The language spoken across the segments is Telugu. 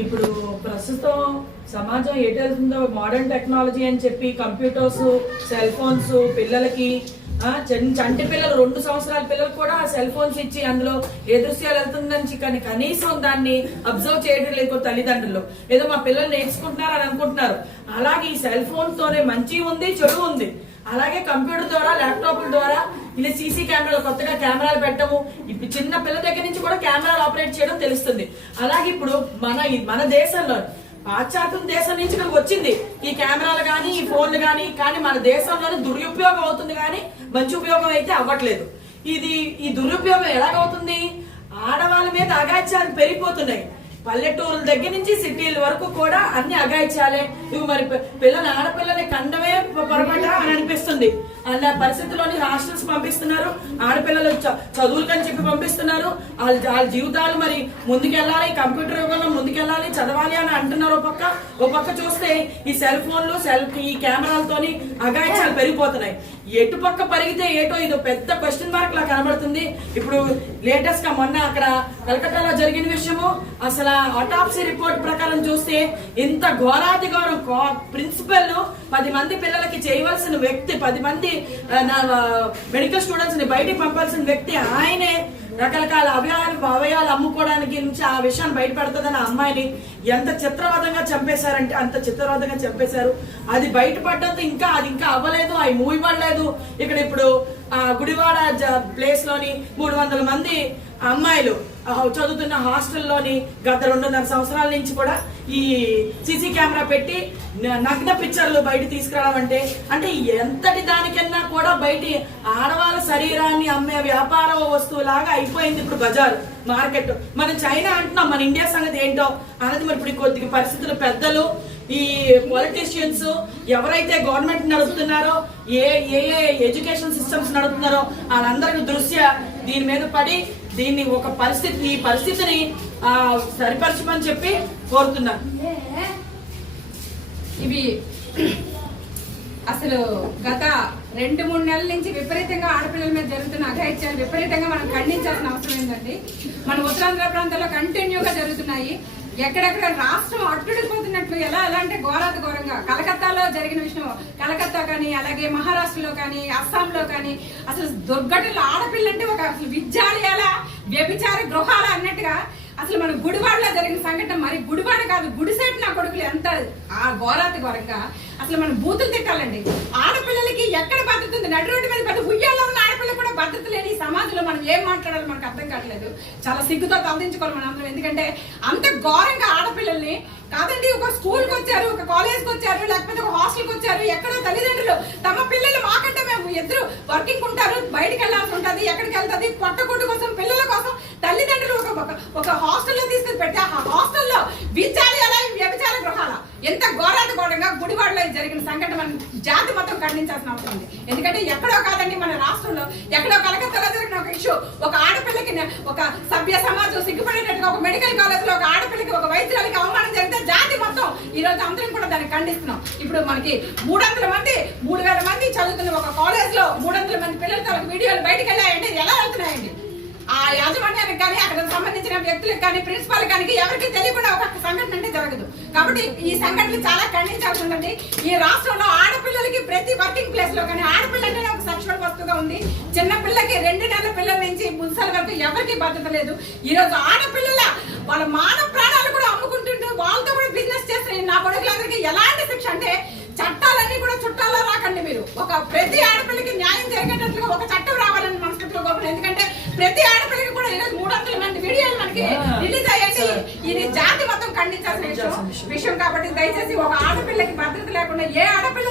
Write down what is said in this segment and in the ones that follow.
ఇప్పుడు ప్రస్తుతం సమాజం ఎటు మోడర్న్ టెక్నాలజీ అని చెప్పి కంప్యూటర్స్ సెల్ ఫోన్స్ పిల్లలకి చంటి పిల్లలు రెండు సంవత్సరాల పిల్లలు కూడా సెల్ ఫోన్స్ ఇచ్చి అందులో ఏ దృశ్యాలు వెళ్తుందని కానీ కనీసం దాన్ని అబ్జర్వ్ చేయడం లేదు తల్లిదండ్రులు. ఏదో మా పిల్లలు నేర్చుకుంటున్నారు అని అనుకుంటున్నారు. అలాగే ఈ సెల్ ఫోన్ తోనే మంచి ఉంది చెడు ఉంది. అలాగే కంప్యూటర్ ద్వారా ల్యాప్టాప్ల ద్వారా ఇలా సీసీ కెమెరాలు కొత్తగా కెమెరాలు పెట్టము ఇప్పుడు చిన్న పిల్ల దగ్గర నుంచి కూడా కెమెరాలు ఆపరేట్ చేయడం తెలుస్తుంది. అలాగే ఇప్పుడు మన మన దేశంలో పాశ్చాత్యం దేశం నుంచి ఇక్కడికి వచ్చింది. ఈ కెమెరాలు కానీ ఈ ఫోన్లు కానీ కానీ మన దేశంలోనే దురుపయోగం అవుతుంది కానీ మంచి ఉపయోగం అయితే అవ్వట్లేదు. ఇది ఈ దురుపయోగం ఎలాగవుతుంది? ఆడవాళ్ళ మీద అగాచ్యాలు పెరిగిపోతున్నాయి. పల్లెటూరుల దగ్గర నుంచి సిటీల వరకు కూడా అన్ని అగాయిచాలే ఇవి మరి పిల్లలు ఆడపిల్లని కండమే పొరపాట అని అనిపిస్తుంది. అన్న పరిస్థితుల్లోని హాస్టల్స్ పంపిస్తున్నారు. ఆడపిల్లలు చదువులకని చెప్పి పంపిస్తున్నారు. వాళ్ళ వాళ్ళ జీవితాలు మరి ముందుకెళ్ళాలి కంప్యూటర్ యుగంలో ముందుకెళ్ళాలి చదవాలి అని అంటున్నారు ఒక పక్క. ఒక పక్క చూస్తే ఈ సెల్ ఫోన్లు సెల్ ఈ కెమెరాలతోని అగాయిచాలు పెరిగిపోతున్నాయి. ఎటు పక్క పరిగితే ఏటో ఇది పెద్ద క్వశ్చన్ మార్క్ లా కనబడుతుంది. ఇప్పుడు లేటెస్ట్గా మొన్న అక్కడ కలకత్తాలో జరిగిన విషయము అసలు ఆటాప్సీ రిపోర్ట్ ప్రకారం చూస్తే ఇంత ఘోరాతి ఘోరం ప్రిన్సిపల్ పది మంది పిల్లలకి చేయవలసిన వ్యక్తి పది మంది నా మెడికల్ స్టూడెంట్స్ని బయటికి పంపాల్సిన వ్యక్తి ఆయనే. రకరకాల అవయవాలు అవయాలు అమ్ముకోవడానికి నుంచి ఆ విషయాన్ని బయటపడుతుందని ఆ అమ్మాయిని ఎంత చిత్రవదంగా చంపేశారంటే అంత చిత్రవదంగా చంపేశారు. అది బయటపడ్డంతో ఇంకా అది ఇంకా అవ్వలేదు అవి మూవ్ ఇవ్వలేదు ఇక్కడ ఇప్పుడు గుడివాడ ప్లేస్లోని మూడు వందల మంది అమ్మాయిలు చదువుతున్న హాస్టల్లోని గత రెండున్నర సంవత్సరాల నుంచి కూడా ఈ సీసీ కెమెరా పెట్టి నగ్న పిక్చర్లు బయట తీసుకురావడం అంటే అంటే ఎంతటి దానికన్నా కూడా బయట ఆడవాళ్ళ శరీరాన్ని అమ్మే వ్యాపార వస్తువులాగా అయిపోయింది ఇప్పుడు బజార్ మార్కెట్. మనం చైనా అంటున్నాం మన ఇండియా సంగతి ఏంటో అనేది మరి ఇప్పుడు కొద్దిగా పరిస్థితులు పెద్దలు. ఈ పొలిటీషియన్స్ ఎవరైతే గవర్నమెంట్ నడుపుతున్నారో ఏ ఏ ఏ ఎడ్యుకేషన్ సిస్టమ్స్ నడుపుతున్నారో వాళ్ళందరికీ దృశ్య దీని మీద పడి దీన్ని ఒక పరిస్థితి ఈ పరిస్థితిని సరిపరచమని చెప్పి కోరుతున్నాను ఇవి అసలు గత రెండు మూడు నెలల నుంచి విపరీతంగా ఆడపిల్లల మీద జరుగుతున్న అఘాయిత్యాలు విపరీతంగా మనం ఖండించాల్సిన అవసరం ఏంటండి మన ఉత్తరాంధ్ర ప్రాంతాల్లో కంటిన్యూగా జరుగుతున్నాయి. ఎక్కడెక్కడ రాష్ట్రం అట్టుడిపోతున్నట్లు ఎలా? ఎలా అంటే ఘోరాది ఘోరంగా. కలకత్తాలో జరిగిన విషయం కలకత్తా కానీ అలాగే మహారాష్ట్రలో కానీ అస్సాంలో కానీ అసలు దుర్ఘటనలు ఆడపిల్ల అంటే ఒక అసలు విద్యాలయాల వ్యభిచార గృహాల అన్నట్టుగా అసలు మన గుడివాడలో జరిగిన సంఘటన మరి గుడివాడ కాదు గుడిసేటు నా కొడుకులు ఎంత ఆ ఘోరాతి ఘోరంగా. అసలు మనం బూతులు తిట్టాలండి. ఆడపిల్లలకి ఎక్కడ భద్రత ఉంది? నడి రోడ్డు మీద పెద్ద ఉయ్యాలో ఉన్న నాయకులు కూడా భద్రత లేని సమాజంలో మనం ఏం మాట్లాడాలో మనకు అర్థం కావట్లేదు. చాలా సిగ్గుతో తలదించుకోవాలి మనం అందరం. ఎందుకంటే అంత ఘోరంగా ఆడపిల్లల్ని కాదండి ఒక స్కూల్కి వచ్చారు ఒక కాలేజ్కి వచ్చారు లేకపోతే ఒక హాస్టల్కి వచ్చారు ఎక్కడో తల్లిదండ్రులు తమ పిల్లలు మాకంటే మేము ఇద్దరు వర్కింగ్ ఉంటారు బయటికి వెళ్ళాల్సి ఉంటుంది ఎక్కడికి వెళ్తుంది పొట్టకొట్టు కోసం పిల్లల కోసం తల్లిదండ్రులు ఒక ఒక- హాస్టల్లో తీసుకుని పెడితే ఆ హాస్టల్లో విద్యాలయాల వ్యభిచార గృహాల ఎంత ఘోర ఘోరంగా జరిగిన సంఘటన మనం జాతి మొత్తం ఖండించాల్సిన అవసరం ఉంది. ఎందుకంటే ఎక్కడో కాదండి మన రాష్ట్రంలో ఎక్కడో కలకత్తాలో జరిగిన ఒక ఇష్యూ ఒక ఆడపిల్లకి ఒక సభ్య సమాజం సిగ్గుపడేటట్టుగా ఒక మెడికల్ కాలేజ్లో ఒక ఆడపిల్లకి ఒక వైద్యులకి అవమానం జరిగితే జాతి మొత్తం ఈ రోజు అందరం కూడా దాన్ని ఖండిస్తున్నాం. ఇప్పుడు మనకి మూడు వందల మంది మూడు వేల మంది చదువుతున్న ఒక కాలేజ్లో మూడు వందల మంది పిల్లలతో వీడియోలు బయటకు వెళ్ళాయంటే ఎలా వెళ్తున్నాయండి? ఆ యాజమాన్యానికి కానీ అక్కడ సంబంధించిన వ్యక్తులకు కానీ ప్రిన్సిపాల్ కానీ ఎవరికి తెలియకుండా ఒక సంఘటన అంటే జరగదు. కాబట్టి ఈ సంఘటన చాలా ఖండించాల్సి ఉందండి. ఈ రాష్ట్రంలో ఆడపిల్లలకి ప్రతి వర్కింగ్ ప్లేస్లో కానీ ఆడపిల్ల అంటేనే ఒక సెక్షువల్ వస్తువుగా ఉంది. చిన్న పిల్లకి రెండు నెలల పిల్లల నుంచి ముసల వరకు ఎవరికి భద్రత లేదు. ఈ రోజు ఆడపిల్లల వాళ్ళ మానవ ప్రాణాలు కూడా అమ్ముకుంటుంటే వాళ్ళతో కూడా బిజినెస్ చేస్తే నా కొడుకులందరికీ ఎలాంటి శిక్ష అంటే చట్టాలన్నీ కూడా చుట్టాల్లో రాకండి మీరు. ఒక ప్రతి ఆడపిల్లకి న్యాయం జరిగేటట్లుగా ఒక చట్టం రావాలి. ప్రతి ఆడపిల్లకి కూడా ఈరోజు మూడు వందల మంది వీడియోలు మనకి రిలీజ్ అయ్యాయి ఇది జాతి మొత్తం ఖండించాల్సిన విషయం విషయం కాబట్టి దయచేసి ఒక ఆడపిల్లకి భద్రత లేకుండా ఏ ఆడపిల్ల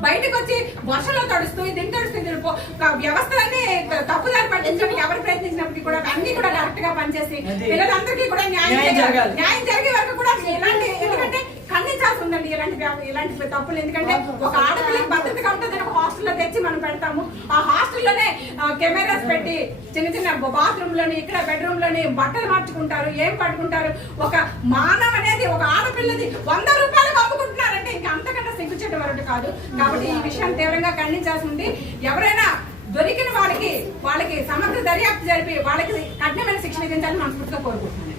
బయటకు వచ్చి వర్షంలో తడుస్తూ ఇది తడుస్తూ ఇది పో- ఒక వ్యవస్థలన్నీ తప్పుదారి పట్టించడానికి ఎవరు ప్రయత్నించినప్పటికీ కూడా అన్ని కూడా కరెక్ట్గా పనిచేసి. పిల్లలందరికీ కూడా న్యాయం న్యాయం చేయాలి. జరగాలి. న్యాయం జరిగే వరకు కూడా ఇలాంటి ఇలాంటి తప్పులు. ఎందుకంటే ఒక ఆడపిల్లకి భద్రతగా ఉంటుందని ఒక హాస్టల్లో తెచ్చి మనం పెడతాము. ఆ హాస్టల్లోనే కెమెరాస్ పెట్టి చిన్న చిన్న బాత్రూమ్లోని ఇక్కడ బెడ్రూమ్లోని బట్టలు మార్చుకుంటారు ఏం పట్టుకుంటారు. ఒక మానవ అనేది ఒక ఆడపిల్లది వంద రూపాయలకు అమ్ముకుంటున్నారంటే ఇంకా అంతకంటే సిగ్గుచెట్టు వరకు కాదు. కాబట్టి ఈ విషయాన్ని తీవ్రంగా ఖండించాల్సి ఉంది. ఎవరైనా దొరికిన వాళ్ళకి వాళ్ళకి సమగ్ర దర్యాప్తు జరిపి వాళ్ళకి కఠినమైన శిక్షణ విధించాలని మనస్ఫూర్తిగా కోరుకుంటున్నాను.